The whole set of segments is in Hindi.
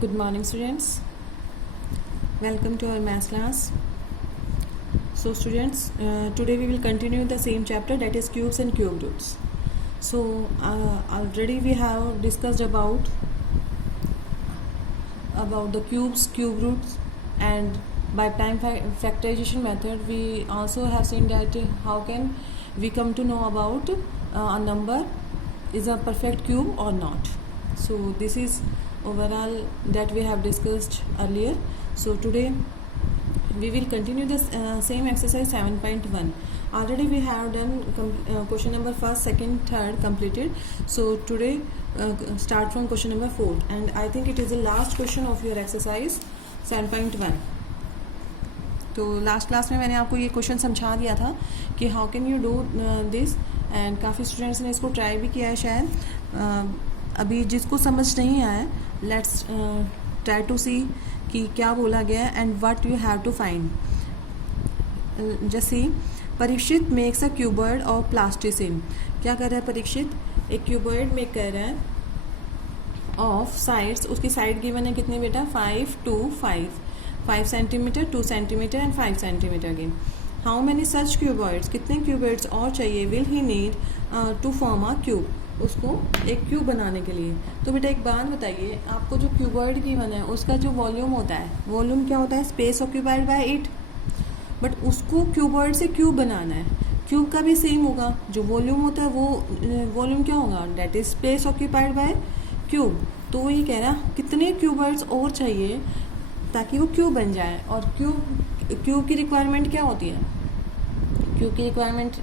Good morning, students. Welcome to our maths class. So, students, today we will continue the same chapter, that is cubes and cube roots. So, already we have discussed about the cubes, cube roots, and by time factorization method, we also have seen that how can we come to know about a number is a perfect cube or not. So, this is overall that we have discussed earlier. So today we will continue this same exercise 7.1. Already we have done question number first, second, third completed. So today start from question number 4, and I think it is the last question of your exercise 7.1. तो लास्ट क्लास में मैंने आपको ये क्वेश्चन समझा दिया था कि how can you do this, and काफ़ी स्टूडेंट्स ने इसको ट्राई भी किया है शायद. अभी जिसको समझ नहीं आया, लेट्स ट्राई टू सी कि क्या बोला गया है and what you have to find. जैसे Parikshit makes a cuboid of plasticine. क्या कर रहा है परीक्षित? एक क्यूबॉइड मेक कर रहा है ऑफ साइड्स. उसकी साइड गिवन है कितने बेटा? 5 2 5 centimetre, 2 centimetre and 5 centimetre again. How many such cuboids, कितने क्यूबॉइड्स और चाहिए will he need to form a cube, उसको एक क्यूब बनाने के लिए. तो बेटा एक बात बताइए, आपको जो क्यूबॉइड गिवन है उसका जो वॉल्यूम होता है, वॉल्यूम क्या होता है? Space occupied bye it. But उसको क्यूबॉइड से क्यूब बनाना है. क्यूब का भी सेम होगा, जो वॉल्यूम होता है वो वॉल्यूम क्या होगा? That is space occupied by cube. तो वो ये कह रहा है कितने क्यूबॉइड्स और चाहिए ताकि वो क्यूब बन जाए. और क्यूब की रिक्वायरमेंट क्या होती है? क्यूब की requirement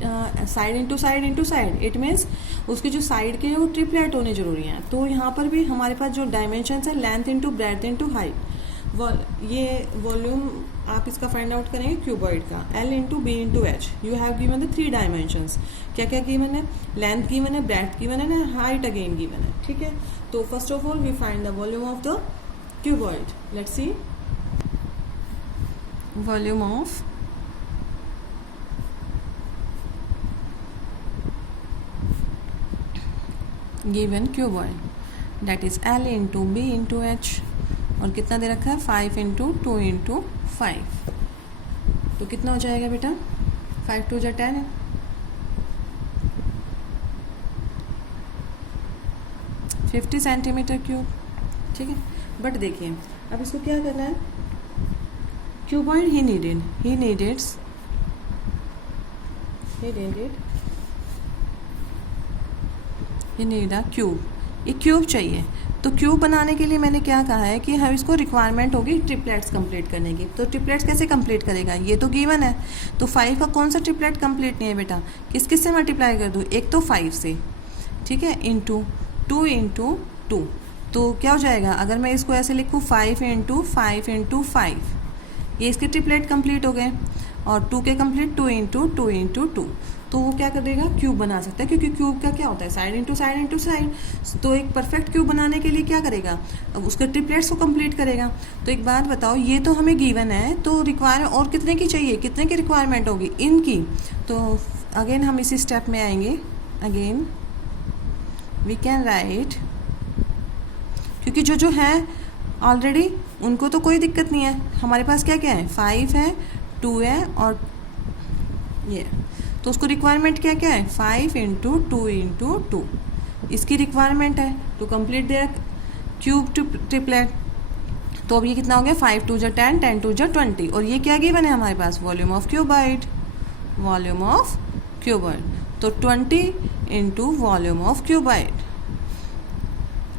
side into side into side. It means उसके जो साइड के हैं वो ट्रिपलेट होने जरूरी हैं. तो यहाँ पर भी हमारे पास जो डायमेंशंस है, length into breadth into height. ये वॉल्यूम आप इसका फाइंड आउट करेंगे क्यूबॉइड का. L into B into H. You have given the 3 dimensions. क्या क्या गिवन है? लेंथ गिवन है, ब्रेड्थ गिवन है ना, हाइट अगेन गिवन है. ठीक है, तो first of all we find the volume of the cuboid. Let's see volume of given cuboid, that is L into B into H. और कितना दे रखा है? 5 इंटू 2 इंटू 5. तो कितना हो जाएगा बेटा? 5 2 10 है. 50 सेंटीमीटर क्यूब. ठीक है, बट देखिए अब इसको क्या करना है. Cuboid he needed a cube. एक क्यूब चाहिए. तो क्यूब बनाने के लिए मैंने क्या कहा है कि हम इसको रिक्वायरमेंट होगी ट्रिपलेट्स कंप्लीट करने की. तो ट्रिपलेट्स कैसे कंप्लीट करेगा? ये तो गिवन है. तो 5 का कौन सा ट्रिपलेट कंप्लीट नहीं है बेटा? किस किस से मल्टीप्लाई कर दूँ? एक तो 5 से, ठीक है, इंटू 2 इंटू 2. तो क्या हो जाएगा अगर मैं इसको ऐसे लिखूँ? 5 इंटू 5 इंटू 5. ये इसके ट्रिपलेट कंप्लीट हो गए. और 2 के कंप्लीट 2 इंटू 2 इंटू 2. तो वो क्या कर देगा? क्यूब बना सकता है, क्योंकि क्यूब का क्या होता है? Side into side into side. तो एक परफेक्ट क्यूब बनाने के लिए क्या करेगा? अब उसके ट्रिपलेट्स को कंप्लीट करेगा. तो एक बात बताओ, ये तो हमें गिवन है, तो रिक्वायर और कितने की चाहिए? कितने की रिक्वायरमेंट होगी? इनकी. तो अगेन हम इसी स्टेप में आएंगे. अगेन वी कैन राइट, क्योंकि जो है ऑलरेडी उनको तो कोई दिक्कत नहीं है. हमारे पास क्या क्या है? 5 है, 2 है और ये. तो उसको रिक्वायरमेंट क्या क्या है? 5 इंटू 2 इंटू 2. इसकी रिक्वायरमेंट है to complete their cube triplet. तो अब ये कितना हो गया? 5 2 10, 10 2 20. और ये क्या गिवन है हमारे पास? Volume of cuboid. तो 20 इंटू वॉल्यूम ऑफ क्यूबॉइड.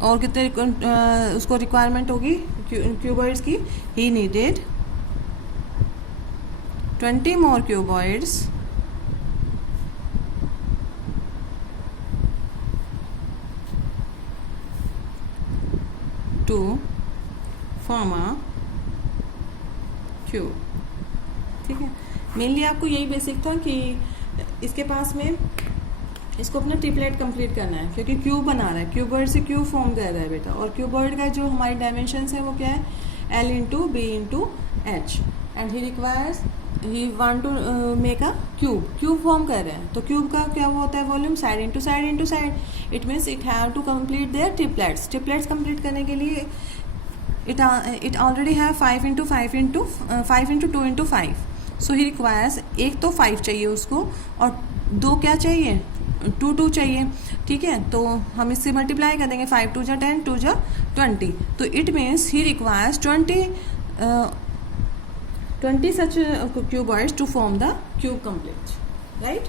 और कितने उसको रिक्वायरमेंट होगी क्यूबॉइड्स की? He needed 20 more cuboids to form a cube. ठीक है, मेनली आपको यही बेसिक था कि इसके पास में इसको अपना ट्रिपलेट कंप्लीट करना है, क्योंकि क्यूब बना रहा है, क्यूबॉइड से क्यूब फॉर्म कर रहा है बेटा. और क्यूबॉइड का जो हमारी डायमेंशंस है वो क्या है? L into B into H. And he want to make a cube form कर रहे हैं. तो क्यूब का क्या वो होता है? Volume side into side into side. It means it have to complete their triplets. Triplets complete करने के लिए it already have 5 into 5 into 5 into 2 into 5. So he requires, एक तो 5 चाहिए उसको और 2 क्या चाहिए, 2 चाहिए, ठीक है. तो हम इससे मल्टीप्लाई कर देंगे, 5 2 10 2 20. तो it means he requires 20 such cuboids to form the cube complete, right?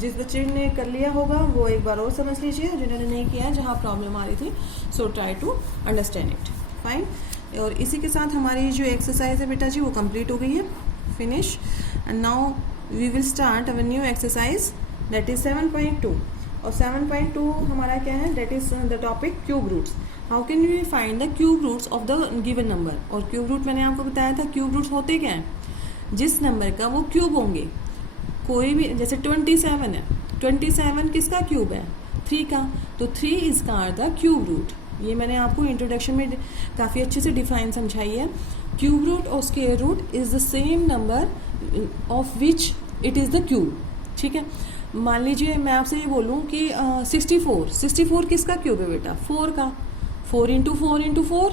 जिस बच्चे ने कर लिया होगा वो एक बार और समझ लीजिए, जिन्होंने नहीं किया जहाँ प्रॉब्लम आ रही थी. So try to understand it. Fine. और इसी के साथ हमारी जो एक्सरसाइज है बेटा जी वो कंप्लीट हो गई है, finish. And now we will start our new exercise, that is 7.2. और 7.2 हमारा क्या है, that is the topic cube roots. How can you find the cube roots of the given number. और क्यूब रूट मैंने आपको बताया था, क्यूब रूट्स होते क्या हैं, जिस नंबर का वो क्यूब होंगे. कोई भी, जैसे 27 है, 27 किसका क्यूब है, 3 का. तो 3 is called the cube root. ये मैंने आपको इंट्रोडक्शन में काफ़ी अच्छे से डिफाइन समझाई है. क्यूब रूट और square root is the same number of which it is the cube. ठीक है. मान लीजिए मैं आपसे ये बोलूँ कि 64 किसका क्यूब है बेटा, 4 का. 4 इंटू 4 इंटू 4,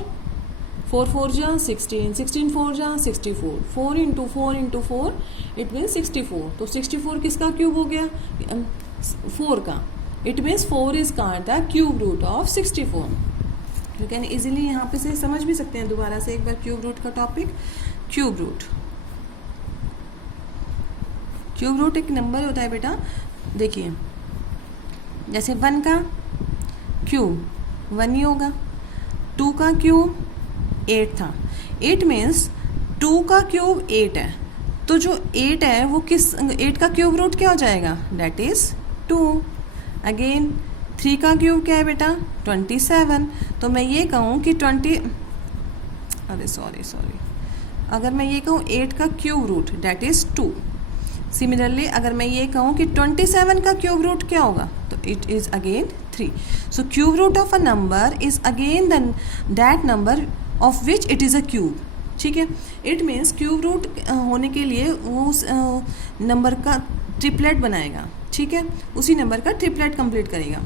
4 4 जा 16, 16 4 जा 64, 4 इंटू 4 इंटू 4 इट मीन्स 64. तो 64 किसका क्यूब हो गया, 4 का. It means 4 is called the cube root of 64. You can easily यहाँ पे से समझ भी सकते हैं दोबारा से एक बार क्यूब रूट का topic. Cube root, cube root एक नंबर होता है बेटा. देखिए जैसे 1 का क्यूब 1 ही होगा, 2 का क्यूब 8 था. 8 मीन्स 2 का क्यूब 8 है. तो जो 8 है वो किस, 8 का क्यूब रूट क्या हो जाएगा, दैट इज 2. अगेन 3 का क्यूब क्या है बेटा, 27. तो मैं ये कहूँ कि सॉरी अगर मैं ये कहूँ 8 का cube root that is 2. Similarly अगर मैं ये कहूँ कि 27 का क्यूब रूट क्या होगा, तो it is again 3. So cube root of a number is again that number of which it is a cube. ठीक है. इट मीन्स क्यूब रूट होने के लिए वो उस नंबर का ट्रिपलेट बनाएगा. ठीक है. उसी नंबर का ट्रिपलेट कंप्लीट करेगा.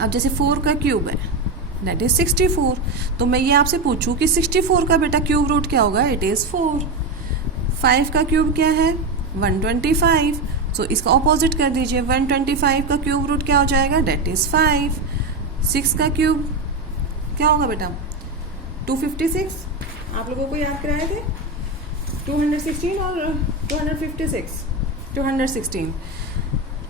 अब जैसे 4 का क्यूब है दैट इज 64. तो मैं ये आपसे पूछूं कि 64 का बेटा क्यूब रूट क्या होगा, इट इज़ 4. 5 का क्यूब क्या है, 125. सो इसका ऑपोजिट कर दीजिए, 125 का क्यूब रूट क्या हो जाएगा, दैट इज़ 5. 6 का क्यूब क्या होगा बेटा, 256. आप लोगों को याद कराए थे 216 और 256.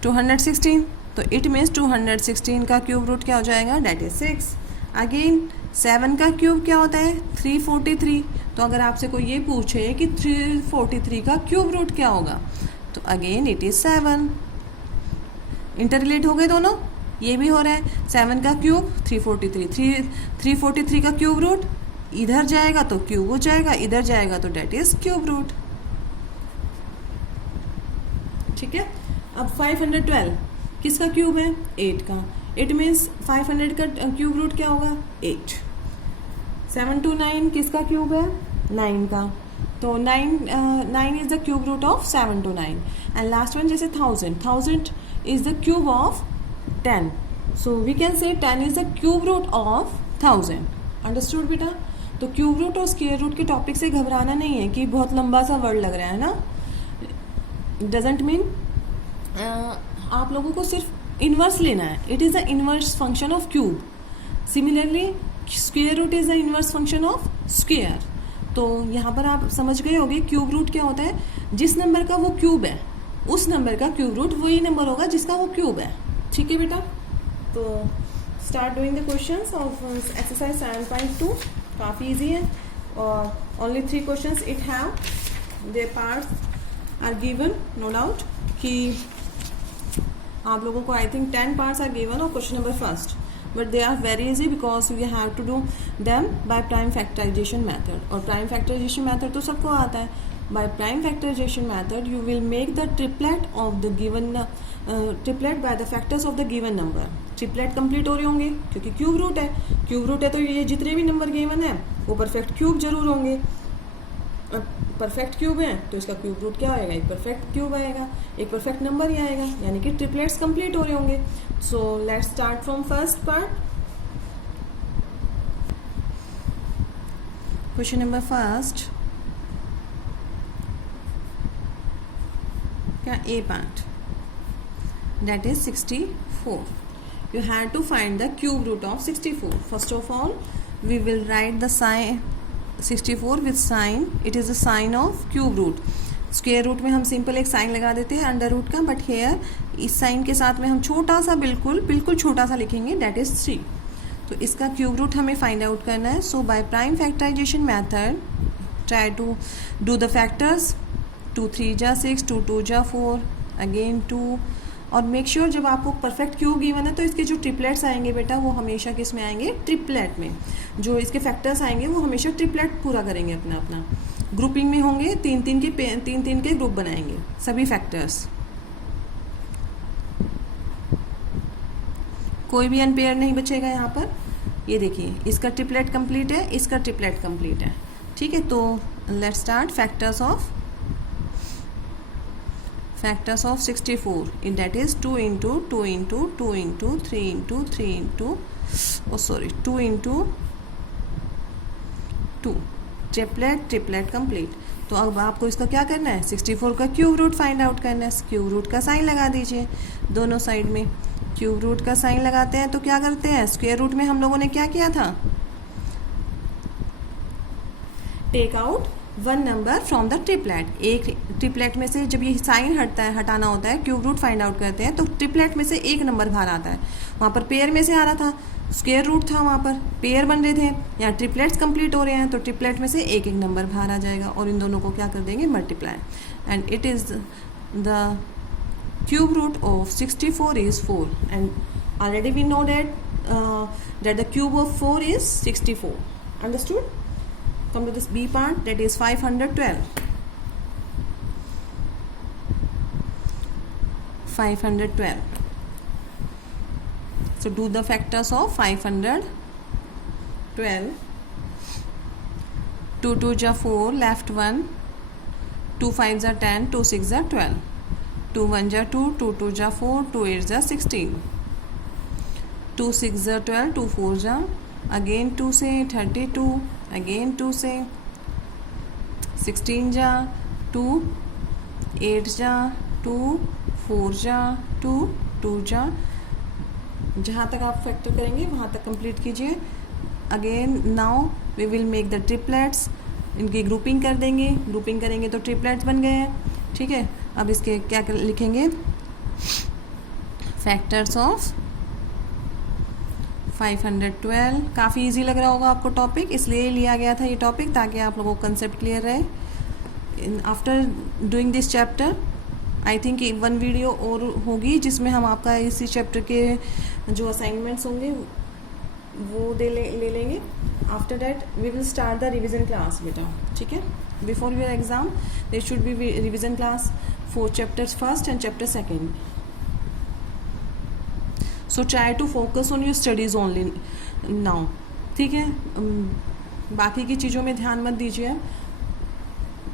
216. तो इट मीन्स 216 का क्यूब रूट क्या हो जाएगा, दैट इज 6. अगेन 7 का क्यूब क्या होता है, 343. तो अगर आपसे कोई ये पूछे कि 343 का क्यूब रूट क्या होगा, तो again it is 7. Inter relate हो गए दोनों, ये भी हो रहा है. 7 का क्यूब 343, 343 का क्यूब रूट इधर जाएगा तो क्यूब हो जाएगा, इधर जाएगा तो डेट इज क्यूब रूट. ठीक है. अब 512 किसका क्यूब है, 8 का. इट मीन्स 500 का क्यूब रूट क्या होगा, 8. 729 किसका क्यूब है, 9 का. तो 9 is the cube root of 729. And last one जैसे 1000 is the cube of 10. So we can say 10 is the cube root of 1000. Understood बेटा. तो क्यूब रूट और स्क्वायर रूट के टॉपिक से घबराना नहीं है कि बहुत लंबा सा वर्ड लग रहा है ना. डजेंट मीन आप लोगों को सिर्फ इन्वर्स लेना है. It is the inverse function of cube. Similarly square root is the inverse function of square. तो यहाँ पर आप समझ गए होंगे क्यूब रूट क्या होता है, जिस नंबर का वो क्यूब है उस नंबर का क्यूब रूट वही नंबर होगा जिसका वो क्यूब है. ठीक है बेटा. तो start doing the questions of exercise 7.2. काफ़ी इजी है और only 3 questions it have. Their parts are given, no doubt कि आप लोगों को I think 10 parts are given और question number first, but they are very easy because we have to do them by prime factorisation method. और प्राइम फैक्टराइजेशन मैथड तो सबको आता है. By prime factorisation method you will make the triplet of the given triplet by the factors of the given number. Triplet complete हो रहे होंगे क्योंकि क्यूब रूट है. क्यूब रूट है तो ये जितने भी नंबर गिवन है वो परफेक्ट क्यूब जरूर होंगे. परफेक्ट क्यूब है तो इसका क्यूब रूट क्या आएगा, एक परफेक्ट क्यूब आएगा, एक परफेक्ट नंबर ही आएगा, यानी कि ट्रिपलेट्स कंप्लीट हो रहे होंगे. So let's start from first part. Question number first, क्या ए part, that is 64. You have to find the cube root of 64. First of all, we will write the sign 64 with sign. It is the sign of cube root. Square root में हम सिंपल एक साइन लगा देते हैं अंडर रूट का, बट हेयर इस साइन के साथ में हम छोटा सा बिल्कुल छोटा सा लिखेंगे, डेट इज 3. तो इसका क्यूब रूट हमें फाइंड आउट करना है. So by prime factorisation method try to do the factors. 2 3 जा 6, 2 2 जा 4, अगेन 2. और मेक श्योर जब आपको परफेक्ट क्यूब गिवन है तो इसके जो ट्रिपलेट्स आएंगे बेटा वो हमेशा किस में आएंगे, ट्रिपलेट में. जो इसके फैक्टर्स आएंगे वो हमेशा ट्रिपलेट पूरा करेंगे अपना ग्रुपिंग में होंगे, 3 के ग्रुप बनाएंगे सभी फैक्टर्स. कोई भी अनपेयर नहीं बचेगा यहाँ पर. ये देखिए इसका ट्रिपलेट कंप्लीट है, इसका ट्रिपलेट कंप्लीट है. ठीक है, तो let's start. Factors of 64, that is 2 into 2 into 2 into 3 into 3 into 2 into 2. Triplet complete. तो अब आपको इसका क्या करना है, 64 का क्यूब रूट फाइंड आउट करना है. क्यूब रूट का साइन लगा दीजिए दोनों साइड में. क्यूब रूट का साइन लगाते हैं तो क्या करते हैं, स्क्वायर रूट में हम लोगों ने क्या किया था, take out 1 number from the triplet. एक ट्रिपलेट में से जब ये साइन हटाना होता है, क्यूब रूट फाइंड आउट करते हैं, तो ट्रिपलेट में से एक नंबर बाहर आता है. वहाँ पर पेयर में से आ रहा था, स्क्वायर रूट था, वहाँ पर पेयर बन रहे थे. यहाँ ट्रिपलेट्स कंप्लीट हो रहे हैं तो ट्रिपलेट में से एक नंबर बाहर आ जाएगा और इन दोनों को क्या कर देंगे, multiply. And it is the cube root of 64 is 4. And already we know that the cube of 4 is 64. Understood? Come to this B part, that is 512. 512. So do the factors of 512. 2 2 ja 4, left 1. 2 5 ja 10, 2 6 ja 12. 2 1 ja 2, 2 2 ja 4, 2 8 ja 16. 2 6 ja 12, 2 4 ja, again 2 से 32, again 2 से 16 जा 2, 8 जा 2, 4 जा 2, 2 जा. जहाँ तक आप फैक्टर करेंगे वहाँ तक कंप्लीट कीजिए. Again now we will make the triplets. इनकी ग्रुपिंग कर देंगे, ग्रुपिंग करेंगे तो ट्रिपलेट्स बन गए हैं. ठीक है, अब इसके क्या लिखेंगे, फैक्टर्स ऑफ 512. काफ़ी इजी लग रहा होगा आपको टॉपिक, इसलिए लिया गया था ये टॉपिक ताकि आप लोगों को कंसेप्ट क्लियर रहे. After doing this chapter I think 1 video और होगी जिसमें हम आपका इसी चैप्टर के जो असाइनमेंट्स होंगे वो ले लेंगे. After that we will start the revision class बेटा. ठीक है, before your exam there should be revision class for chapters first and chapter second. So try to focus on your studies only now. ठीक है, बाकी की चीज़ों में ध्यान मत दीजिए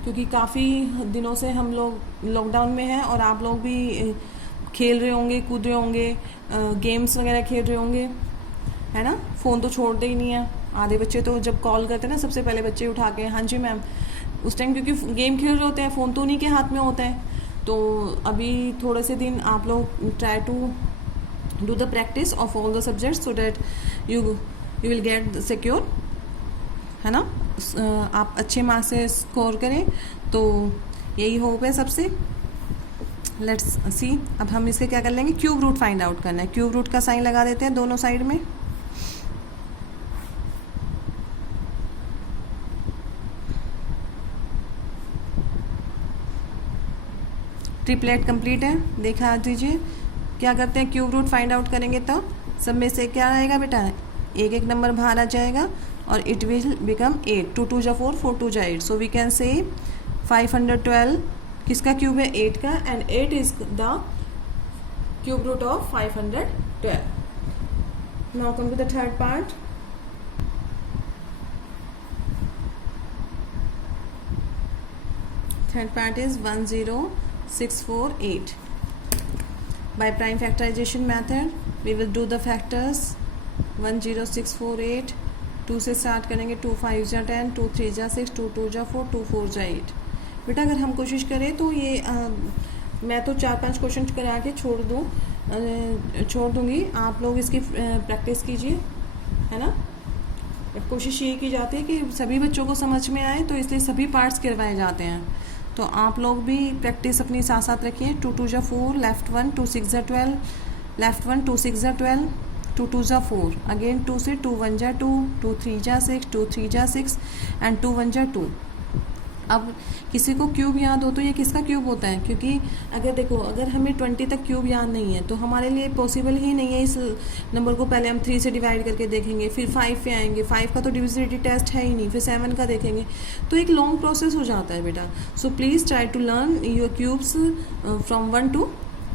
क्योंकि काफ़ी दिनों से हम लोग लॉकडाउन में हैं और आप लोग भी खेल रहे होंगे, कूद रहे होंगे, गेम्स वगैरह खेल रहे होंगे, है ना. फ़ोन तो छोड़ते ही नहीं है. आधे बच्चे तो जब कॉल करते हैं ना सबसे पहले बच्चे उठा के हाँ जी मैम, उस टाइम क्योंकि गेम खेल रहे होते हैं, फ़ोन तो उन्हीं के हाथ में होता है. तो अभी थोड़े से दिन आप लोग try to do the practice of all the subjects so that you will get secure, है ना. आप अच्छे मार्क्स से स्कोर करें तो यही होप है सबसे. लेट्स सी, अब हम इसके क्या कर लेंगे, क्यूब रूट फाइंड आउट करना है. क्यूब रूट का साइन लगा देते हैं दोनों साइड में. ट्रिपलेट कंप्लीट है, देखा दीजिए. क्या करते हैं, क्यूब रूट फाइंड आउट करेंगे तो सब में से क्या रहेगा बेटा, एक नंबर बाहर आ जाएगा और इट विल बिकम 8. 2 2 जा 4, 4 2 जा 8. सो वी कैन से 512 किसका क्यूब है, 8 का. And 8 is the cube root of 512. Now come to the third part. Third part is 10648. By prime factorization method, we will do the factors 10648, 2 से स्टार्ट करेंगे, 2 5 जा 10, 2 3 जा 6, 2 2 जा 4, 2 4 जा 8। बेटा अगर हम कोशिश करें तो ये मैं तो 4-5 क्वेश्चन करा के छोड़ दूँगी, आप लोग इसकी प्रैक्टिस कीजिए, है ना। कोशिश ये की जाती है कि सभी बच्चों को समझ में आए, तो इसलिए सभी पार्ट्स करवाए जाते हैं। तो आप लोग भी प्रैक्टिस अपनी साथ साथ रखिए। 2 2 जा 4, लेफ्ट 1, 2 6 जा 12, लेफ्ट 1, 2 6 जा 12, 2 2 जा 4, अगेन 2 से 2 1 जा 2, 2 3 जा 6, 2 3 जा 6 एंड 2 1 जा 2। अब किसी को क्यूब याद हो तो ये किसका क्यूब होता है, क्योंकि अगर देखो अगर हमें 20 तक क्यूब याद नहीं है तो हमारे लिए पॉसिबल ही नहीं है। इस नंबर को पहले हम 3 से डिवाइड करके देखेंगे, फिर 5 पे आएंगे, 5 का तो डिविजिबिलिटी टेस्ट है ही नहीं, फिर 7 का देखेंगे, तो एक लॉन्ग प्रोसेस हो जाता है बेटा। So please try to learn your cubes from 1 to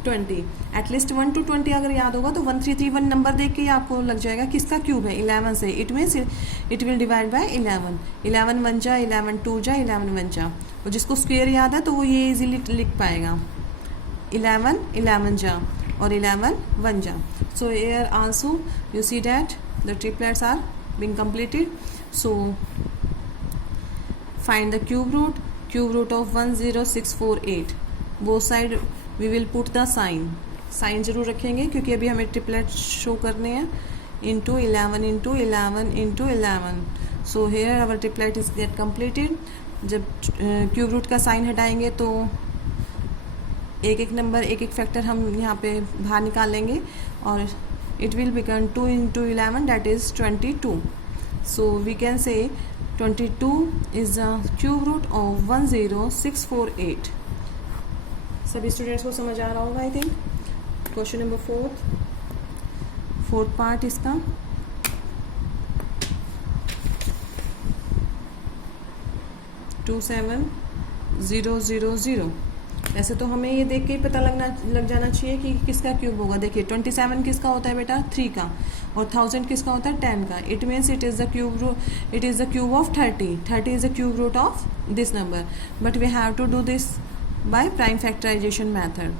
20, at least 1 to 20 अगर याद होगा तो 1331 नंबर देख के ही आपको लग जाएगा किसका क्यूब है, 11 से। It means it will divide by 11, 11 1 जा, 11 2 जा, 11 1 जा। और जिसको स्क्वायर याद है तो वो ये इजीली लिख पाएगा, 11 11 जा और 11 1 जा। So here also you see that the triplets are being completed. So find the cube root of 10648. Both side we will put the sign जरूर रखेंगे, क्योंकि अभी हमें ट्रिपलेट शो करने हैं, into 11 into 11 into 11। So here our triplet is get completed. जब क्यूब रूट का साइन हटाएंगे तो एक एक नंबर, एक एक फैक्टर हम यहाँ पे बाहर निकालेंगे और it will become 2 into 11, that is 22। So we can say 22 is the cube root of 10648। सभी स्टूडेंट्स को समझ आ रहा होगा I think. Question number 4th part इसका। टू 7 0 0 0। वैसे तो हमें ये देख के ही पता लग जाना चाहिए कि किसका क्यूब होगा। देखिए 27 किसका होता है बेटा, 3 का, और 1000 किसका होता है, 10 का। It means it is the cube of 30। 30 is the cube root of this number, but we have to do this by prime factorization method.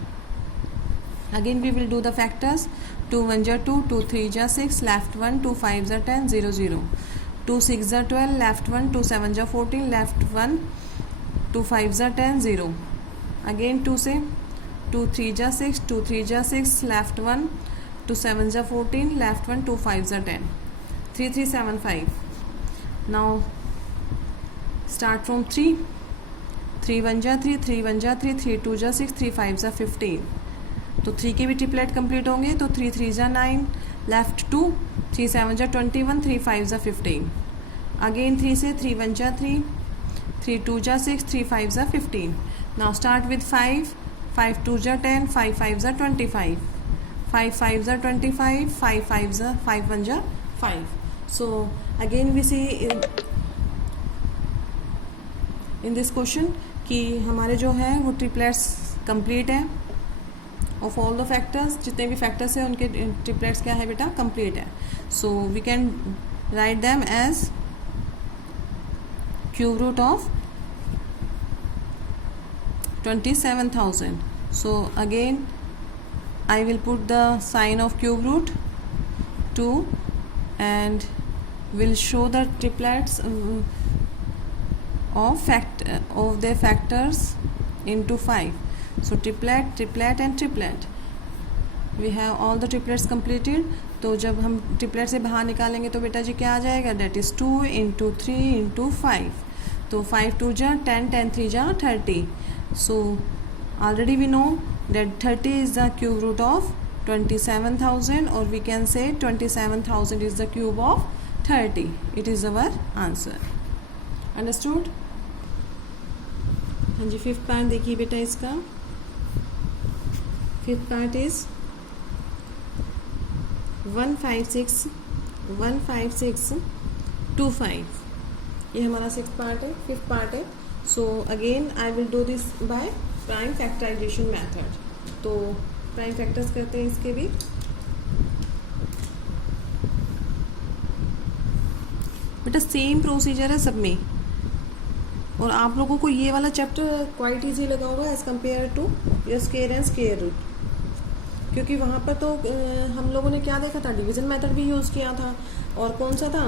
Again we will do the factors. 2 1 ja 2, 2 3 ja 6, left 1, 2 5 ja 10, 0 0, 2 6 ja 12, left 1, 2 7 ja 14, left 1, 2 5 ja 10, 0, again 2 से 2 3 ja 6, 2 3 ja 6, left 1, 2 7 ja 14, left 1, 2 5 ja 10, 3 3 7 5. Now start from 3. 3 1 जा 3, 3 1 जा 3, 3 2 जा 6, 3 5 जा 15। तो 3 के भी ट्रिपलेट कंप्लीट होंगे, तो 3 3 जा 9, लेफ्ट 2, 3 7 जा 21, 3 5 जा 15। अगेन 3 से 3 1 जा 3, 3 2 जा 6, 3 5 जा 15। नाउ स्टार्ट विद 5, 5 2 जा 10, 5 5 जा 25, 5 5 जा 25, 5 5 जा 5 1 जा 5। So again we see in this question कि हमारे जो है वो ट्रिपलेट्स कंप्लीट है ऑफ ऑल द फैक्टर्स। जितने भी फैक्टर्स हैं उनके ट्रिपलेट्स क्या है बेटा, कंप्लीट है। So we can write them as cube root of 27,000. So again I will put the sign of cube root 2 and will show the triplets of their factors into 5. So triplet and triplet. We have all the triplets completed. तो जब हम ट्रिपलेट से बाहर निकालेंगे तो बेटा जी क्या आ जाएगा, डेट इज़ 2 इंटू 3 इंटू 5. तो 5 2 जा 10, 10 3 जा 30. So already we know that 30 is the cube root of 27,000, or we can say 27,000 is the cube of 30. It is our answer. Understood? हाँ जी, फिफ्थ पार्ट देखिए बेटा इसका. Fifth part is 15625. ये हमारा सिक्स्थ पार्ट है, फिफ्थ पार्ट है. So again I will do this by prime factorization method. तो प्राइम फैक्टर्स करते हैं इसके भी. बेटा सेम प्रोसीजर है सब में, और आप लोगों को ये वाला चैप्टर क्वाइट इजी लगा होगा as compare to your square and square root, क्योंकि वहाँ पर तो हम लोगों ने क्या देखा था, डिवीज़न मेथड भी यूज़ किया था, और कौन सा था,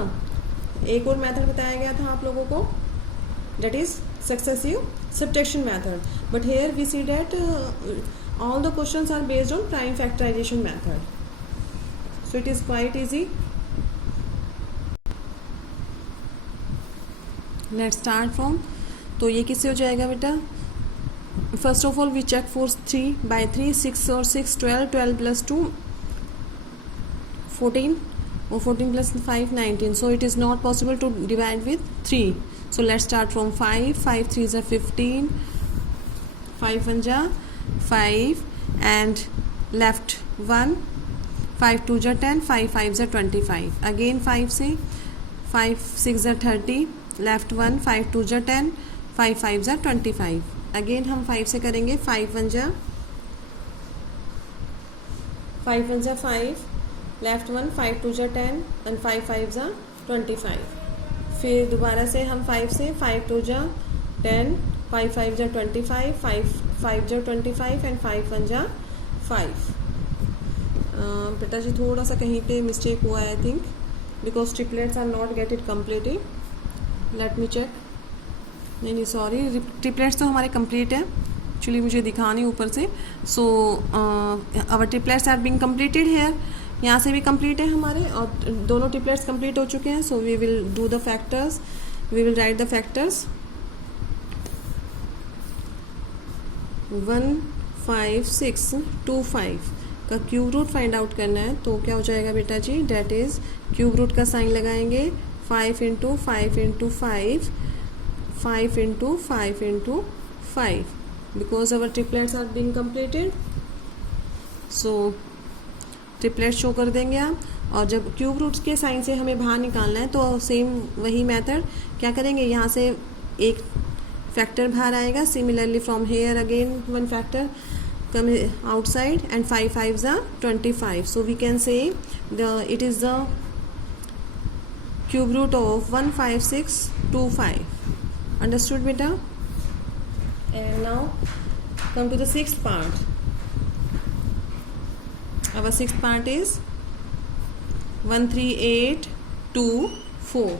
एक और मेथड बताया गया था आप लोगों को, that is successive subtraction method, but here we see that all the questions are based on prime factorization method, so it is quite easy. Let's start from, तो ये किससे हो जाएगा बेटा? First of all we check for 3 by 3, 6 और 6 12, 12 plus 2 14 or 14 plus 5 19, so it is not possible to divide with 3. So let's start from 5. 5 3s are 15, 5 1s are 5 and left 1, 5 2s are 10, 5 5s are 25. Again 5 से 5 6s are 30, left 1, 5 2s are 10, 5 5s are 25. Again हम 5 से करेंगे, 5 1s are 5, left 1, 5 2s are 10 and 5 5s are 25. फिर दोबारा से हम 5 से 5 2s are 10, 5 5s are 25, 5 5s are 25 and 5 1s are 5. बेटा जी थोड़ा सा कहीं पे मिस्टेक हुआ है I think, because triplets are not get it completely. Let me check. नहीं सॉरी, ट्रिपलेट्स तो हमारे कंप्लीट है एक्चुअली, मुझे दिखा नहीं ऊपर से. So our triplets are being completed here. यहाँ से भी कंप्लीट है हमारे और दोनों ट्रिपलेट्स कंप्लीट हो चुके हैं. So we will do the factors, we will write the factors. 1 5 6 2 5 का क्यूब रूट फाइंड आउट करना है. तो क्या हो जाएगा बेटा जी? डेट इज क्यूब रूट का साइन लगाएंगे 5 into 5 into 5, 5 into 5 into 5, because our triplets are being completed. So triplet show कर देंगे आप. और जब क्यूब रूट्स के साइन से हमें बाहर निकालना है तो सेम वही मेथड क्या करेंगे, यहाँ से एक फैक्टर बाहर आएगा. Similarly from here again one factor come outside and 5 5s are 25. So we can say it is the cube root of 1 5 6 2 5. Understood बेटा? And now come to the sixth part. Our sixth part is 1 3 8 2 4.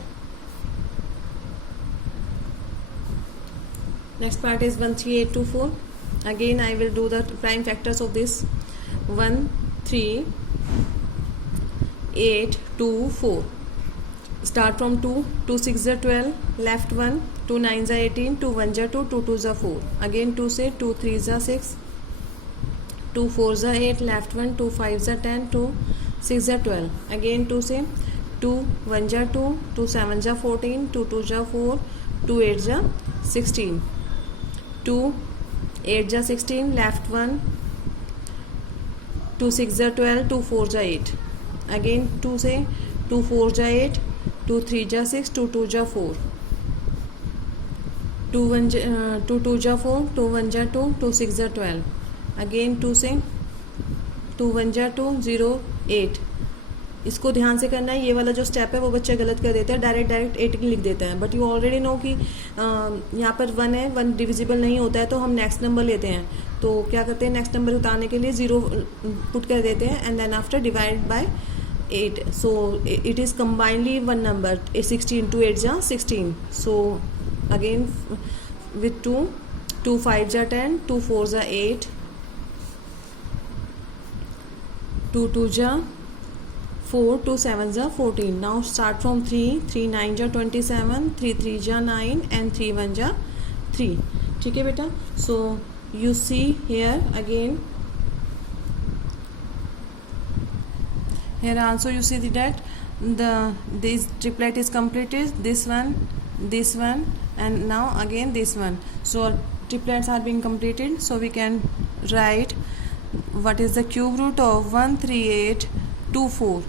Next part is 1 3 8 2 4. Again I will do the prime factors of this. 1 3 8 2 4. Start from 2. 2 6s are 12, left 1, 2 9s are 18, 2 1s are 2, 2 2s are 4. Again 2 से 2 3s are 6, 2 4s are 8, left 1, 2 5s are 10, 2 6s are 12. Again 2 से 2 1s are 2, 2 7s are 14, 2 2s are 4, 2 8s are 16, 2 8s are 16, left 1, 2 6s are 12, 2 4s are 8. Again 2 से 2 4s are 8, 2 3s are 6, 2 2s are 4, 2 2s are 4, 2 1s are 2, 2 6s are 12. Again 2 से 2 1s are 2 0 8. इसको ध्यान से करना है. ये वाला जो स्टेप है वो बच्चे गलत कर देते हैं, डायरेक्ट 18 लिख देता है. बट यू ऑलरेडी नो कि यहाँ पर 1 है, 1 डिविजिबल नहीं होता है तो हम नेक्स्ट नंबर लेते हैं. तो क्या करते हैं, नेक्स्ट नंबर उतारने के लिए 0 पुट कर देते हैं and then after divide by 8. So it is combinedly 1 number 16, 2 8s are 16. So again with 2 5s are 10, 2 4s are 8, 2 2s are 4, 2 7s are 14. Now start from 3. 3 9s are 27, 3 3s are 9 and 3 1s are 3. ठीक है बेटा? So you see here again, here also you see that this triplet is completed, this one and now again this one. So triplets are being completed, so we can write what is the cube root of 1 3 8 2 4.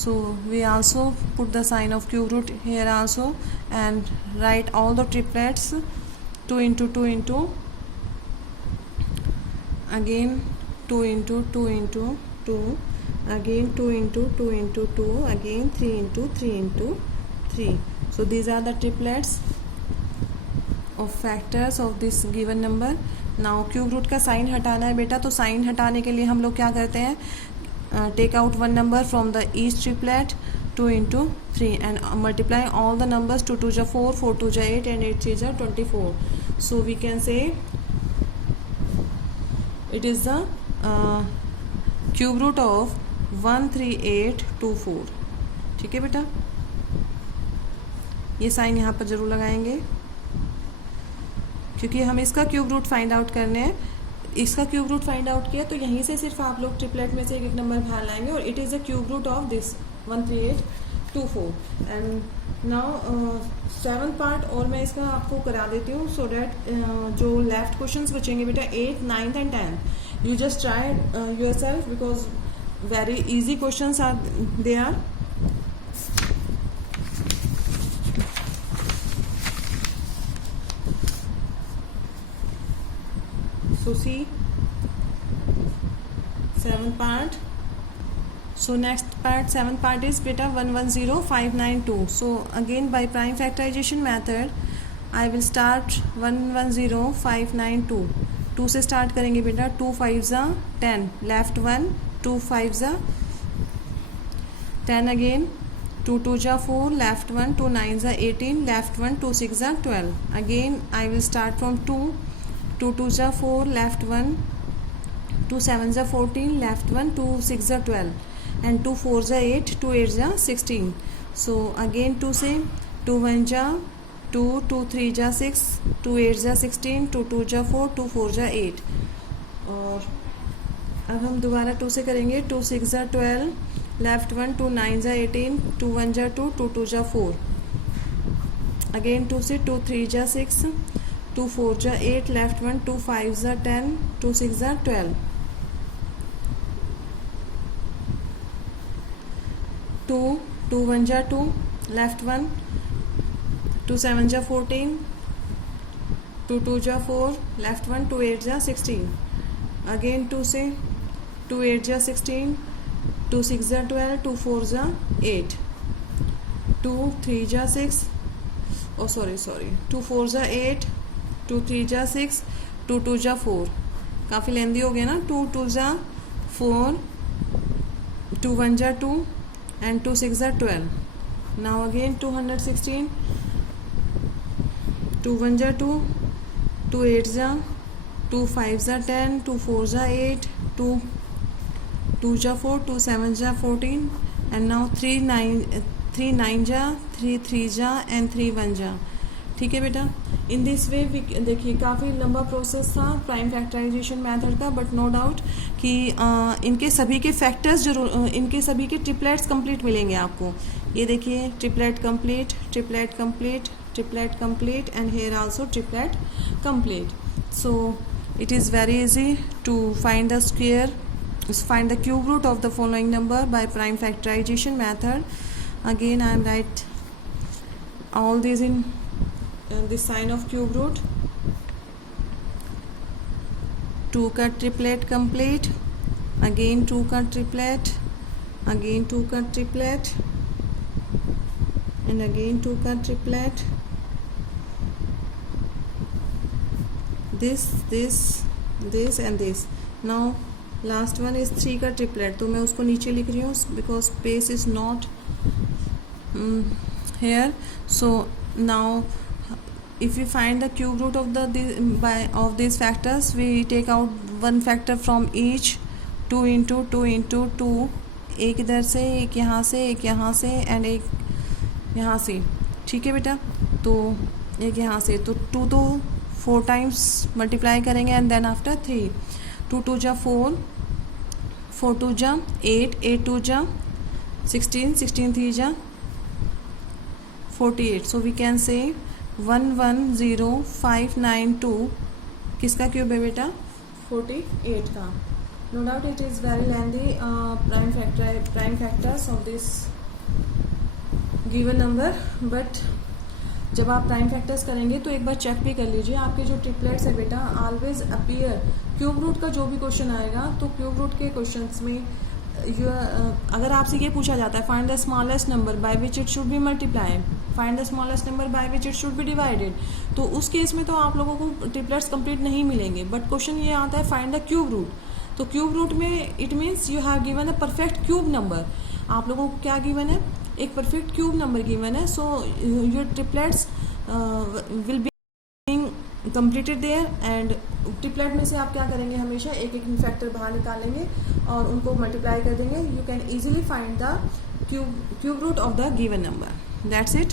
So we also put the sign of cube root here also and write all the triplets 2 into 2 into again 2 into 2 into 2 again 2 into 2 into 2 again 3 into 3 into 3. So these are the triplets of factors of this given number. Now cube root का साइन हटाना है बेटा. तो साइन हटाने के लिए हम लोग क्या करते हैं, take out 1 number from the each triplet 2 into 3 and multiply all the numbers. 2 2 ja 4, 4 2 ja 8 and 8 3 ja 24. So we can say it is the cube root of 13824. ठीक है बेटा, ये साइन यहाँ पर जरूर लगाएंगे क्योंकि हम इसका क्यूब रूट फाइंड आउट करने हैं. इसका क्यूब रूट फाइंड आउट किया तो यहीं से सिर्फ आप लोग ट्रिपलेट में से एक एक नंबर बाहर लाएंगे और it is the cube root of this 13824. And now 7th part और मैं इसका आपको करा देती हूँ सो डैट जो लेफ्ट क्वेश्चंस बचेंगे बेटा 8th 9th एंड 10th you just try yourself because very easy questions are they are. So see 7th part. So next part 7th part is beta 110592. So again by prime factorization method I will start 110592. 2 से start करेंगे बेटा. 2 5 जा 10 left 1, 2 5 जा 10 again. 2 2 जा 4 left 1, 2 9 जा 18 left 1, 2 6 जा 12. Again I will start from 2. 2 2 जा 4 left 1, 2 7 जा 14 left 1, 2 6 जा 12 and 2 4 जा 8, 2 8 जा 16. So again 2 से 2 1 जा 2, 2 3 जा 6, 2 8 जा 16, 2 2 जा 4, 2 4 जा 8. और अब हम दोबारा 2 से करेंगे. 2 6 जा 12 left 1, 2 9 जा 18, 2 1 जा 2, 2 2 जा 4. Again 2 से 2 3 जा 6, 2 4 जा 8 left 1, 2 5 जा 10, 2 6 जा 12. 2 1 जा 2 left 1, 2 7 जा 14, 2 2 जा 4 left 1, 2 8 जा 16. Again 2 से 2 8 जा 16, 2 6 जा 12, 2 4 जा 8, 2 3 जा 6 2 4 जा 8, 2 3 जा 6, 2 2 जा 4. काफ़ी लेंदी हो गया ना. 2 2 जा 4, 2 1 जा 2 and 2 6 जा 12. Now again 216, 2 1 जा 2, 2 8 जा 2 5 जा 10, 2 4 जा 8, 2 जा 4, 2 7 जा 14 and now 3 9 जा 3 3 जा and 3 1 जा. ठीक है बेटा. इन दिस वे देखिए काफ़ी लंबा प्रोसेस था प्राइम फैक्टराइजेशन मेथड का, बट नो डाउट कि इनके सभी के फैक्टर्स जरूर, इनके सभी के ट्रिपलेट्स कंप्लीट मिलेंगे आपको. ये देखिए triplet complete, triplet complete, triplet complete and here also triplet complete. So it is very easy to find the square, find the cube root of the following number by prime factorization method. Again I am write all these in this sign of cube root. 2 का triplet complete, again 2 का triplet, again 2 का triplet and again 2 का triplet. This and this. Now last one is 3 का ट्रिपलेट, तो मैं उसको नीचे लिख रही हूँ because space is not here. So now if you find the cube root of this factors we take out one factor from each. 2 into 2 into 2, एक इधर से, एक यहाँ से, एक यहाँ से एंड एक यहाँ से. ठीक है बेटा. तो एक यहाँ से, तो 2 तो 4 टाइम्स मल्टीप्लाई करेंगे एंड देन आफ्टर 3. 2 2 जा 4, 4 2 जा 8, 8 2 जा 16, 16 3 जा 48. सो वी कैन से 110592 किसका क्यूब है बेटा? 48 का. No doubt it is very lengthy prime factors of this given number, but जब आप प्राइम फैक्टर्स करेंगे तो एक बार चेक भी कर लीजिए आपके जो ट्रिपलेट्स है बेटा ऑलवेज अपीयर. क्यूब रूट का जो भी क्वेश्चन आएगा तो क्यूब रूट के क्वेश्चंस में अगर आपसे ये पूछा जाता है find the smallest number by which it should be multiplied, find the smallest number by which it should be divided, तो उस केस में तो आप लोगों को ट्रिपलेट्स कंप्लीट नहीं मिलेंगे. बट क्वेश्चन ये आता है फाइंड द क्यूब रूट. तो क्यूब रूट में it means you have given a perfect cube number. आप लोगों को क्या गिवन है? एक परफेक्ट क्यूब नंबर गिवन है, so your triplets will be completed there, and triplet में से आप क्या करेंगे, हमेशा एक एक फैक्टर बाहर निकालेंगे और उनको मल्टीप्लाई कर देंगे. You can easily find the cube root of the given number. That's it.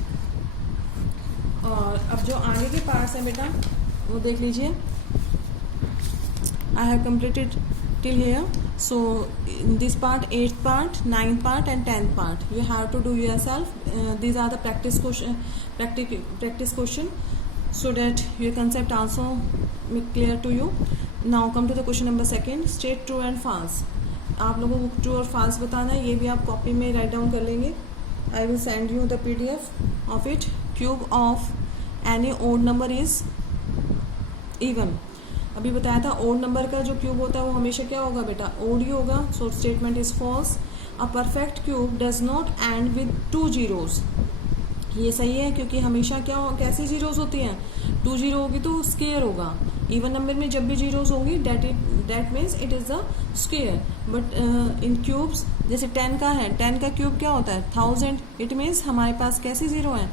और अब जो आगे के पार्ट्स हैं बेटा वो देख लीजिए. I have completed till here. So in this part, 8th part, 9th part and 10th part, you have to do yourself. These are the practice question, so that your concept also make clear to you. Now come to the question number 2. State true and false. आप लोगों को ट्रू और false बताना है. ये भी आप कॉपी में राइट डाउन कर लेंगे. I will send you the PDF of it. Cube of any odd number is even. अभी बताया था ओड नंबर का जो क्यूब होता है वो हमेशा क्या होगा बेटा, ओड ही होगा. सो statement is false. A perfect cube does not end with 2 zeros. ये सही है क्योंकि हमेशा कैसी जीरोस होती हैं, 2 0 होगी तो स्क्वायर होगा. इवन नंबर में जब भी जीरोस होंगी that means it is the square. But in cubes जैसे 10 का है, 10 का क्यूब क्या होता है 1000. इट मीन्स हमारे पास कैसी जीरो है,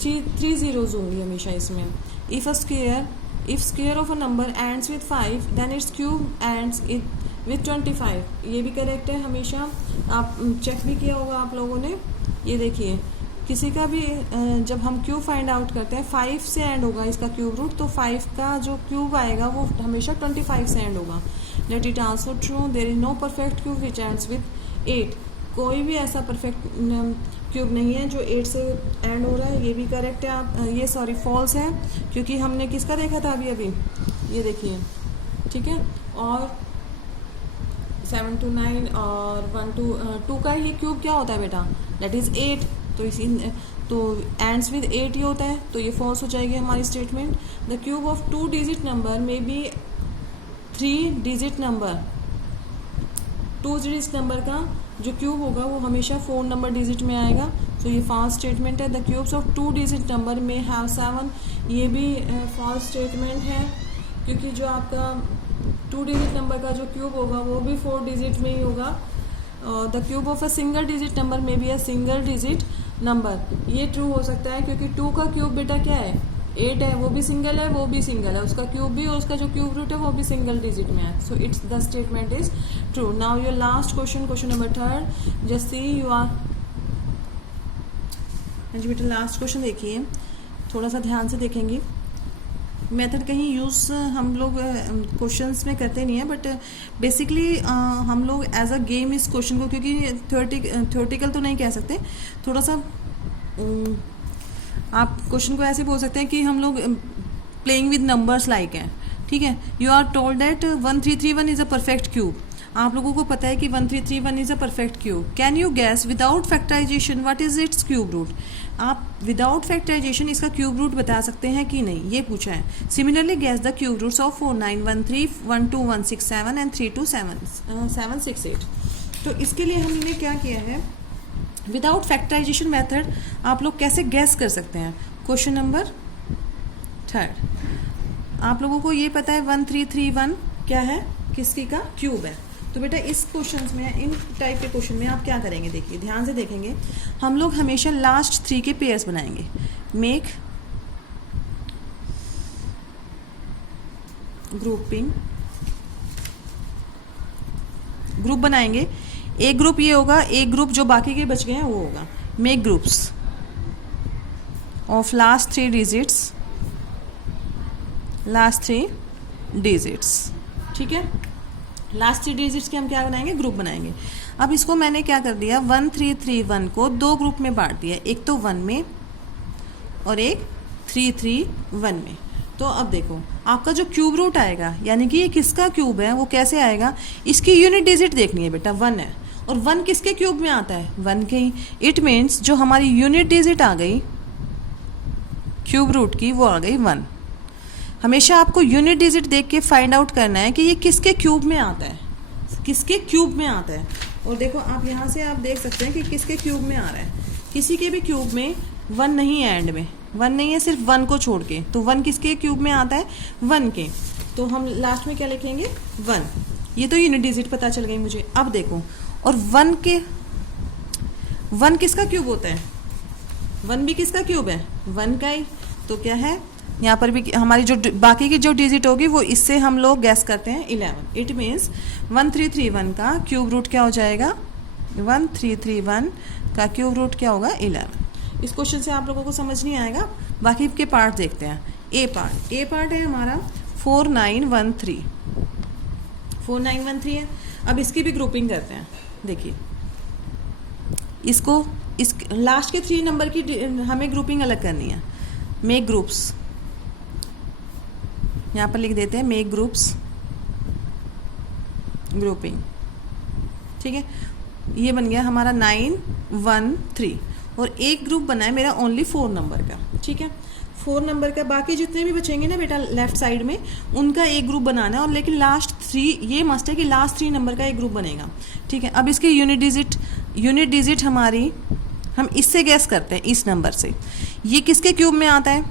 3 zeros होंगी हमेशा इसमें. If square of a number ends with 5, then its cube ends with 25. ये भी करेक्ट है. हमेशा आप चेक भी किया होगा आप लोगों ने. ये देखिए किसी का भी जब हम क्यूब फाइंड आउट करते हैं 5 से एंड होगा इसका क्यूब रूट, तो 5 का जो क्यूब आएगा वो हमेशा 25 से एंड होगा. Let it also true. There is no perfect cube which ends with 8. कोई भी ऐसा परफेक्ट क्यूब नहीं है जो 8 से एंड हो रहा है. ये भी करेक्ट है. आप ये सॉरी फॉल्स है क्योंकि हमने किसका देखा था अभी ये देखिए. ठीक है. और 7 to 9 और 1 to 2 का ही क्यूब क्या होता है बेटा, दैट इज 8. तो एंड्स विद 8 ही होता है, तो ये फॉल्स हो जाएगी हमारी statement. The cube of 2 digit number may be 3 digit number. 2 digit number का जो क्यूब होगा वो हमेशा 4 नंबर डिजिट में आएगा. सो ये फॉल्स स्टेटमेंट है. The cubes of 2 digit number में हैव 7. ये भी फॉल्स स्टेटमेंट है क्योंकि जो आपका 2 digit नंबर का जो क्यूब होगा वो भी 4 digit में ही होगा. The cube of a single digit number में भी अ सिंगल डिजिट नंबर. ये ट्रू हो सकता है क्योंकि 2 का क्यूब बेटा क्या है 8 है, वो भी सिंगल है, वो भी सिंगल है, उसका क्यूब भी और उसका जो क्यूब रूट है वो भी सिंगल डिजिट में है. So it's the statement is true. Now your last question number 3. Just see you are. जी बेटा लास्ट क्वेश्चन देखिए, थोड़ा सा ध्यान से देखेंगे. मेथड कहीं यूज़ हम लोग क्वेश्चंस में करते नहीं है, बट बेसिकली हम लोग एज अ गेम इस क्वेश्चन को, क्योंकि थ्योरेटिकल तो नहीं कह सकते, थोड़ा सा आप क्वेश्चन को ऐसे बोल सकते हैं कि हम लोग प्लेइंग विद नंबर्स लाइक हैं. ठीक है. You are told that 1331 is a perfect cube. आप लोगों को पता है कि 1331 is a perfect cube. Can you guess without factorization what is its cube root. आप विदाउट फैक्टराइजेशन इसका क्यूब रूट बता सकते हैं कि नहीं, ये पूछा है. Similarly guess the cube roots of 4913 12167 and 32768. तो इसके लिए हमने क्या किया है, विदाउट फैक्टराइजेशन मेथड आप लोग कैसे गैस कर सकते हैं. Question number 3. आप लोगों को ये पता है 1331 क्या है, किसकी का क्यूब है. तो बेटा इस क्वेश्चन में, इन टाइप के क्वेश्चन में आप क्या करेंगे, देखिए ध्यान से देखेंगे. हम लोग हमेशा लास्ट 3 के पेयर्स बनाएंगे. मेक ग्रुपिंग, ग्रुप बनाएंगे. एक ग्रुप ये होगा, एक ग्रुप जो बाकी के बच गए हैं वो होगा. Make groups of last 3 digits, last 3 digits. ठीक है. लास्ट 3 डिजिट्स के हम क्या बनाएंगे, ग्रुप बनाएंगे. अब इसको मैंने क्या कर दिया, 1331 को 2 ग्रुप में बांट दिया, एक तो 1 में और एक 331 में. तो अब देखो आपका जो क्यूब रूट आएगा, यानी कि ये किसका क्यूब है, वो कैसे आएगा, इसकी यूनिट डिजिट देखनी है बेटा. 1 है और 1 किसके क्यूब में आता है, 1 के ही. इट मीन्स जो हमारी यूनिट डिजिट आ गई क्यूब रूट की वो आ गई 1. हमेशा आपको यूनिट डिजिट देख के फाइंड आउट करना है कि ये किसके क्यूब में आता है, किसके क्यूब में आता है. और देखो आप यहाँ से आप देख सकते हैं कि किसके क्यूब में आ रहा है. किसी के भी क्यूब में 1 नहीं है, एंड में 1 नहीं है, सिर्फ 1 को छोड़ के. तो 1 किसके क्यूब में आता है, 1 के. तो हम लास्ट में क्या लिखेंगे, 1. ये तो यूनिट डिजिट पता चल गई मुझे. अब देखो, और 1 के 1 किसका क्यूब होता है? 1 भी किसका क्यूब है? 1 का ही। तो क्या है यहाँ पर भी हमारी जो बाकी की जो डिजिट होगी वो इससे हम लोग गैस करते हैं 11। इट मीन्स 1331 का क्यूब रूट क्या हो जाएगा? 1331 का क्यूब रूट क्या होगा? 11। इस क्वेश्चन से आप लोगों को समझ नहीं आएगा, बाकी के पार्ट देखते हैं। ए पार्ट है हमारा 4913। 4913 है। अब इसकी भी ग्रुपिंग करते हैं। देखिए इसको इस लास्ट के 3 नंबर की हमें ग्रुपिंग अलग करनी है। मेक ग्रुप्स, यहाँ पर लिख देते हैं मेक ग्रुप्स ग्रुपिंग। ठीक है, ये बन गया हमारा 913 और एक ग्रुप बना है मेरा ओनली 4 नंबर का। ठीक है, 4 नंबर का। बाकी जितने भी बचेंगे ना बेटा लेफ्ट साइड में, उनका एक ग्रुप बनाना है। और लेकिन लास्ट 3 ये मस्ट है कि लास्ट 3 नंबर का एक ग्रुप बनेगा। ठीक है, अब इसके यूनिट डिजिट हमारी हम इससे गैस करते हैं, इस नंबर से। ये किसके क्यूब में आता है?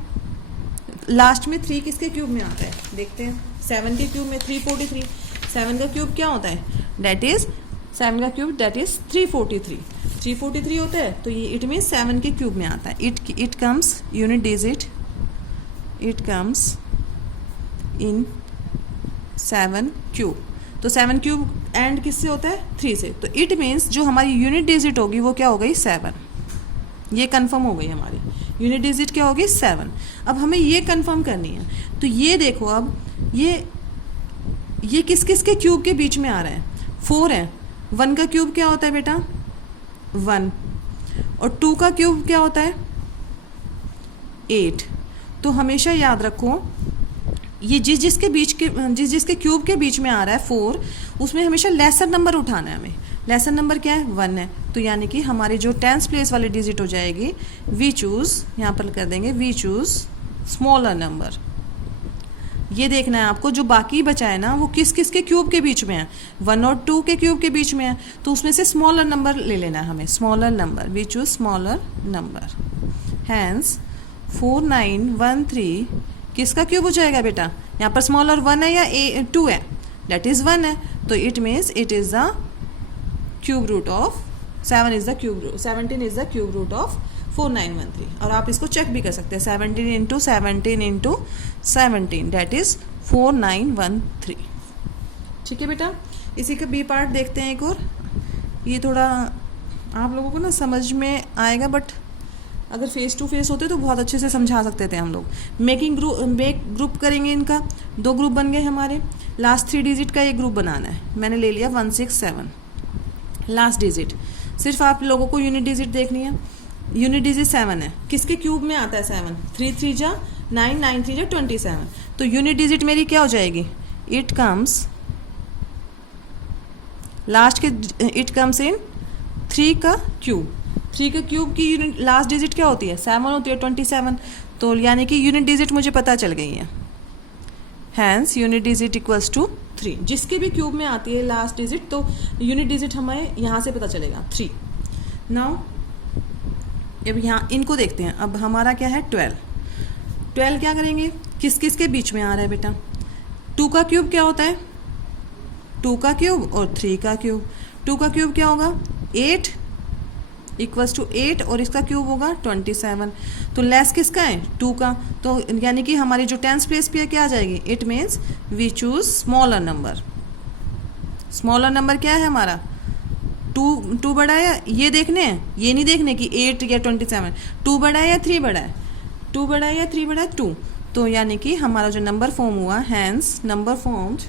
लास्ट में 3 किसके क्यूब में आता है? देखते हैं। 7 के क्यूब में 343। 7 का क्यूब क्या होता है? दैट इज 7 का क्यूब दैट इज 343। 343 होता है, तो ये इट मीन 7 के क्यूब में आता है। It comes unit digit, it comes in 7 cube. तो 7 क्यूब एंड किससे होता है? 3 से। तो इट मीन्स जो हमारी यूनिट डिजिट होगी वो क्या हो गई? 7। ये कंफर्म हो गई हमारी यूनिट डिजिट क्या होगी? 7। अब हमें ये कंफर्म करनी है। तो ये देखो, अब ये किस किस के क्यूब के बीच में आ रहा है? 4 है। 1 का क्यूब क्या होता है बेटा? 1। और 2 का क्यूब क्या होता है? 8। तो हमेशा याद रखो, ये जिसके क्यूब के बीच में आ रहा है 4, उसमें हमेशा लेसर नंबर उठाना है हमें। लेसर नंबर क्या है? 1 है। तो यानी कि हमारी जो 10th प्लेस वाली डिजिट हो जाएगी, वी चूज, यहाँ पर कर देंगे वी चूज स्मॉलर नंबर। ये देखना है आपको, जो बाकी बचा है ना वो किस किस के क्यूब के बीच में है? 1 और 2 के क्यूब के बीच में है। तो उसमें से स्मॉलर नंबर ले लेना है हमें, smaller number. We choose smaller number. Hence 4913 किसका क्यूब हो जाएगा बेटा? यहाँ पर स्मॉलर 1 है या 2 है? दैट इज 1 है। तो it means it is the cube root of 17 is the cube root of 4913। और आप इसको चेक भी कर सकते हैं, 17 इंटू 17 दैट इज 4913। ठीक है बेटा, इसी का बी पार्ट देखते हैं एक और। ये थोड़ा आप लोगों को ना समझ में आएगा, बट अगर फेस टू फेस होते तो बहुत अच्छे से समझा सकते थे हम लोग। मेक ग्रुप करेंगे, इनका 2 ग्रुप बन गए हमारे। लास्ट 3 डिजिट का एक ग्रुप बनाना है। मैंने ले लिया 167 लास्ट डिजिट। सिर्फ आप लोगों को यूनिट डिजिट देखनी है। यूनिट डिजिट 7 है। किसके क्यूब में आता है 7? 3 3 जा 9, 9 3 जा 27। तो यूनिट डिजिट मेरी क्या हो जाएगी? इट कम्स लास्ट के इट कम्स इन 3 का क्यूब। 3 के क्यूब की यूनिट लास्ट डिजिट क्या होती है? 7 होती है, 27। तो यानी कि यूनिट डिजिट मुझे पता चल गई है। Hence unit digit equals to 3। जिसके भी क्यूब में आती है लास्ट डिजिट, तो यूनिट डिजिट हमें यहाँ से पता चलेगा 3। नाउ अब यहाँ इनको देखते हैं। अब हमारा क्या है? 12 क्या करेंगे? किस किस के बीच में आ रहा है बेटा? 2 का क्यूब क्या होता है? 2 का क्यूब और 3 का क्यूब। 2 का क्यूब क्या होगा? 8 इक्वल्स टू 8 और इसका क्यूब होगा 27। तो लेस किसका है? 2 का। तो यानी कि हमारी जो 10th प्लेस पे क्या आ जाएगी? It means we choose smaller number. Smaller number क्या है हमारा? 2 बड़ा है, ये देखने हैं, ये नहीं देखने कि 8 या 27। 2 बड़ा है या 3 बड़ा है? 2 बड़ा है या 3 बड़ा है? 2। तो यानी कि हमारा जो नंबर फॉर्म हुआ, हैंस नंबर फॉर्म्ड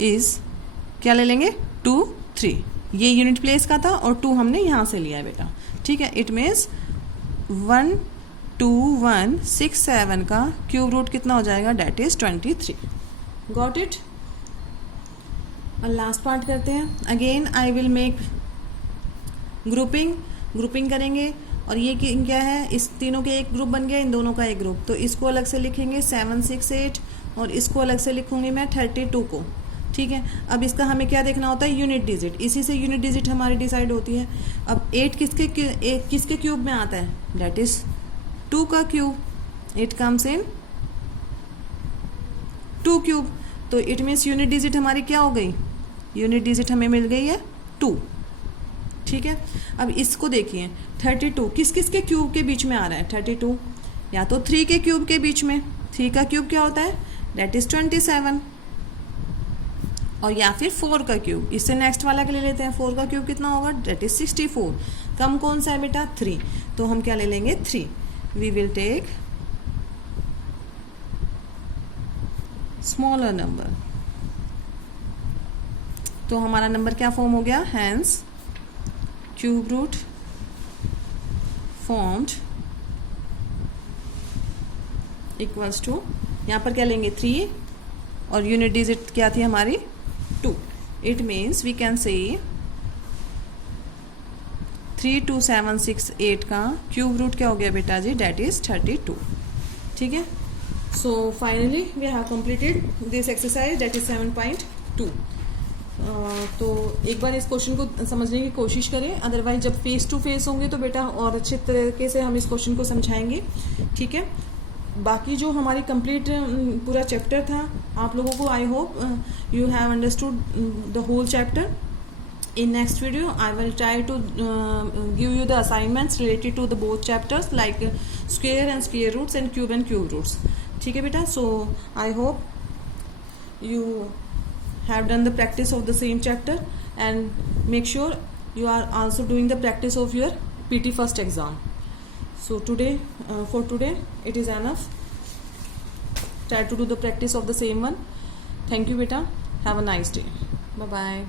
इज क्या ले लेंगे? 2 3। ये यूनिट प्लेस का था और 2 हमने यहाँ से लिया है बेटा। ठीक है, इट मीन्स 12167 का क्यूब रूट कितना हो जाएगा? That is 23। Got it? और लास्ट पार्ट करते हैं। Again I will make grouping करेंगे। और ये क्या है? इस तीनों के एक ग्रुप बन गया, इन दोनों का एक ग्रुप। तो इसको अलग से लिखेंगे 768 और इसको अलग से लिखूंगी मैं 32 को। ठीक है, अब इसका हमें क्या देखना होता है? Unit digit. इसी से यूनिट डिजिट हमारी डिसाइड होती है। अब 8 किसके क्यूब में आता है? डेट इज 2 का cube. It comes in 2 cube. तो इट मीन्स यूनिट डिजिट हमारी क्या हो गई? यूनिट डिजिट हमें मिल गई है 2। ठीक है, अब इसको देखिए 32 किस किस के क्यूब के बीच में आ रहा है? 32 या तो 3 के क्यूब के बीच में, 3 का क्यूब क्या होता है? दैट इज 27, और या फिर 4 का क्यूब, इससे नेक्स्ट वाला के ले लेते हैं, 4 का क्यूब कितना होगा? That is 64। कम कौन सा है बेटा? 3, तो हम क्या ले लेंगे? 3। We will take smaller number, तो हमारा नंबर क्या फॉर्म हो गया? Hence cube root formed equals to, यहाँ पर क्या लेंगे? 3, और यूनिट डिजिट क्या थी हमारी? 2। इट मीन्स वी कैन से 32768 का क्यूब रूट क्या हो गया बेटा जी? That is 32। ठीक है, so finally we have completed this exercise that is 7.2। तो एक बार इस क्वेश्चन को समझने की कोशिश करें, अदरवाइज जब फेस टू फेस होंगे तो बेटा और अच्छे तरीके से हम इस क्वेश्चन को समझाएंगे। ठीक है, बाकी जो हमारी कंप्लीट पूरा चैप्टर था आप लोगों को, I hope you have understood the whole chapter. In next video, I will try to give you the assignments related to the both chapters like square and square roots and cube roots. ठीक है बेटा, so I hope you have done the practice of the same chapter and make sure you are also doing the practice of your PT first exam. So today, for today, it is enough. Try to do the practice of the same one. Thank you beta. Have a nice day. Bye bye.